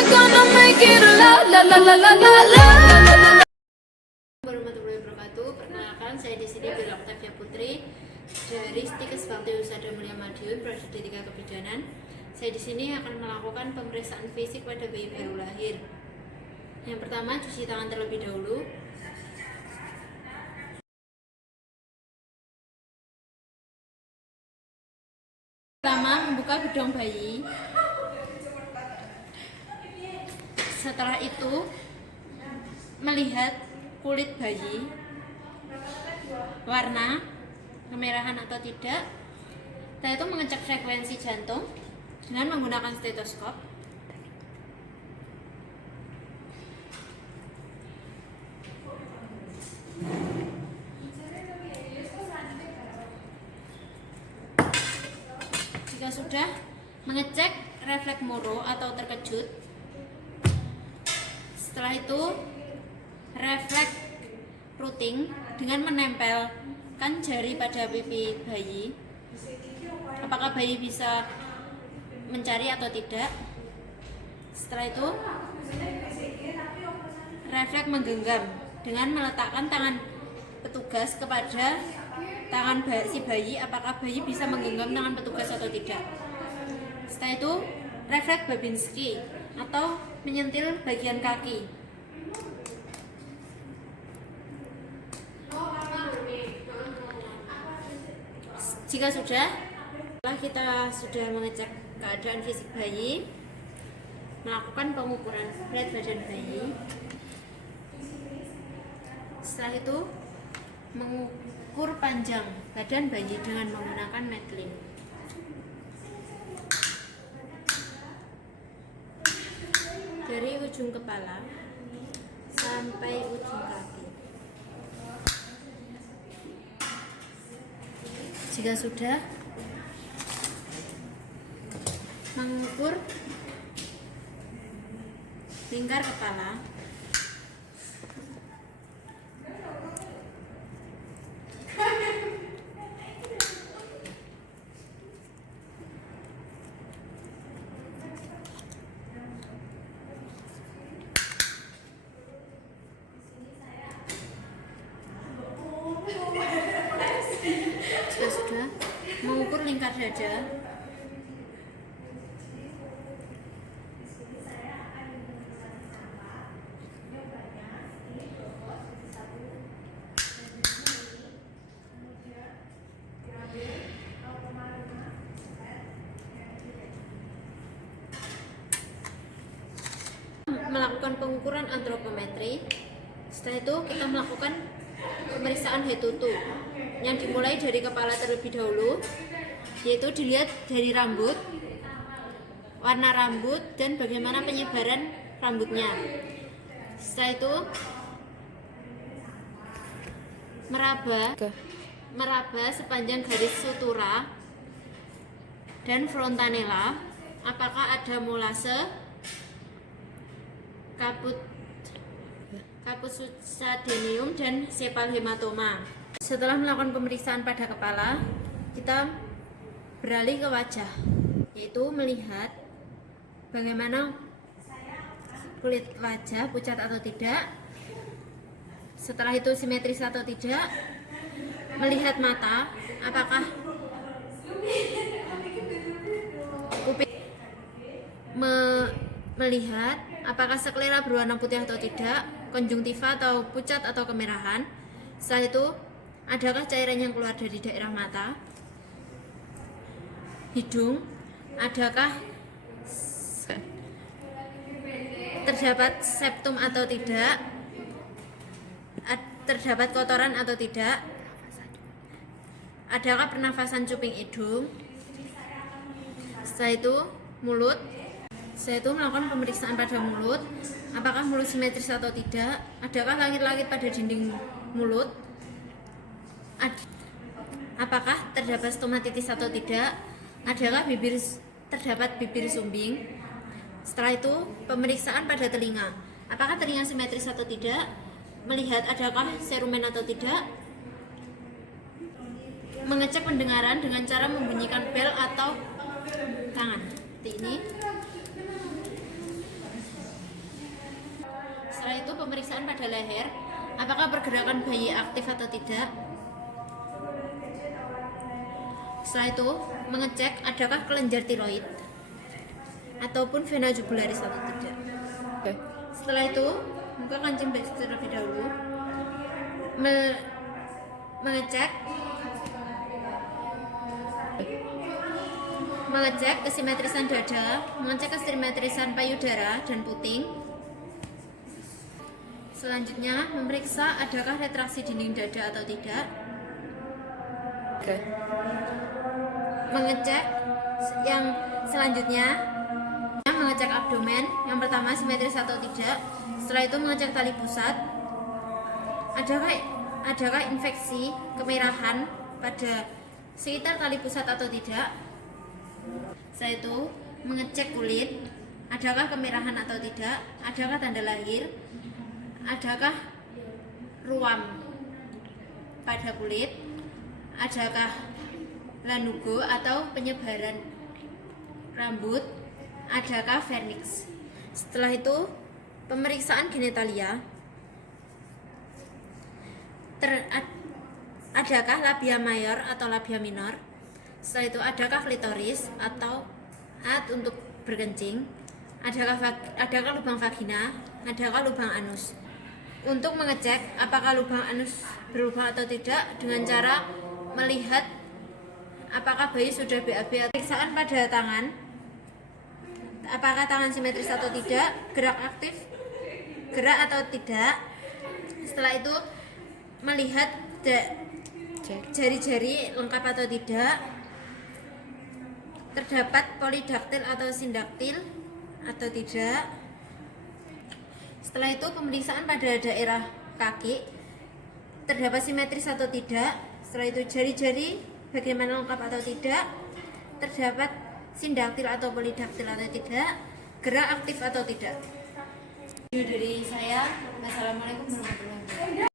Warahmatullahi wabarakatuh. Perkenalkan, saya di sini Bella Octavia Putri dari Stikes Bakti Wisata Mulia Madiun, Prodi D3 Kebidanan. Saya di sini akan melakukan pemeriksaan fisik pada bayi baru lahir. Yang pertama, cuci tangan terlebih dahulu. Pertama, membuka bedong bayi. Setelah itu, melihat kulit bayi, warna, kemerahan atau tidak. Setelah itu mengecek frekuensi jantung dengan menggunakan stetoskop. Jika sudah, mengecek refleks moro atau terkejut. Setelah itu, refleks routing dengan menempelkan jari pada pipi bayi. Apakah bayi bisa mencari atau tidak? Setelah itu, refleks menggenggam dengan meletakkan tangan petugas kepada tangan si bayi. Apakah bayi bisa menggenggam tangan petugas atau tidak? Setelah itu, refleks Babinski atau menyentil bagian kaki. Jika sudah, setelah kita sudah mengecek keadaan fisik bayi, melakukan pengukuran berat badan bayi. Setelah itu, mengukur panjang badan bayi dengan menggunakan Medlin. Dari ujung kepala sampai ujung kaki. Jika sudah, mengukur lingkar kepala, sudah mengukur lingkar dada, melakukan pengukuran antropometri. Setelah itu kita melakukan pemeriksaan head to toe yang dimulai dari kepala terlebih dahulu, yaitu dilihat dari rambut, warna rambut, dan bagaimana penyebaran rambutnya. Setelah itu meraba sepanjang garis sutura dan frontanella, apakah ada molase, kaput succedaneum, dan sepal hematoma. Setelah melakukan pemeriksaan pada kepala, kita beralih ke wajah, yaitu melihat bagaimana kulit wajah, pucat atau tidak. Setelah itu simetris atau tidak. Melihat mata, apakah pupil, melihat apakah sklera berwarna putih atau tidak, konjungtiva atau pucat atau kemerahan. Setelah itu, adakah cairan yang keluar dari daerah mata? Hidung, adakah terdapat septum atau tidak? Terdapat kotoran atau tidak? Adakah pernafasan cuping hidung? Setelah itu, mulut. Setelah itu melakukan pemeriksaan pada mulut. Apakah mulut simetris atau tidak? Adakah langit-langit pada dinding mulut? Apakah terdapat stomatitis atau tidak? Adakah terdapat bibir sumbing? Setelah itu, pemeriksaan pada telinga. Apakah telinga simetris atau tidak? Melihat adakah serumen atau tidak? Mengecek pendengaran dengan cara membunyikan bel atau tangan. Seperti ini. itu pemeriksaan pada leher, apakah pergerakan bayi aktif atau tidak. Setelah itu mengecek adakah kelenjar tiroid ataupun vena jugularis atau tidak. Setelah itu buka kancing breast terlebih dahulu, mengecek kesimetrisan dada, mengecek kesimetrisan payudara dan puting. Selanjutnya memeriksa adakah retraksi dinding dada atau tidak. Mengecek yang selanjutnya mengecek abdomen. Yang pertama simetris atau tidak. Setelah itu mengecek tali pusat. Adakah infeksi kemerahan pada sekitar tali pusat atau tidak. Setelah itu mengecek kulit, adakah kemerahan atau tidak, adakah tanda lahir, adakah ruam pada kulit, adakah lanugo atau penyebaran rambut, adakah vernix. Setelah itu pemeriksaan genitalia, adakah labia mayor atau labia minor. Setelah itu adakah klitoris atau alat untuk berkencing, adakah lubang vagina, adakah lubang anus. Untuk mengecek apakah lubang anus berlubang atau tidak dengan cara melihat apakah bayi sudah BAB. Pemeriksaan pada tangan, apakah tangan simetris atau tidak, gerak atau tidak. Setelah itu melihat jari-jari lengkap atau tidak, terdapat polidaktil atau sindaktil atau tidak. Setelah itu pemeriksaan pada daerah kaki, terdapat simetris atau tidak. Setelah itu jari-jari bagaimana lengkap atau tidak, terdapat sindaktil atau polidaktil atau tidak, gerak aktif atau tidak. Dari saya, wassalamualaikum warahmatullahi wabarakatuh.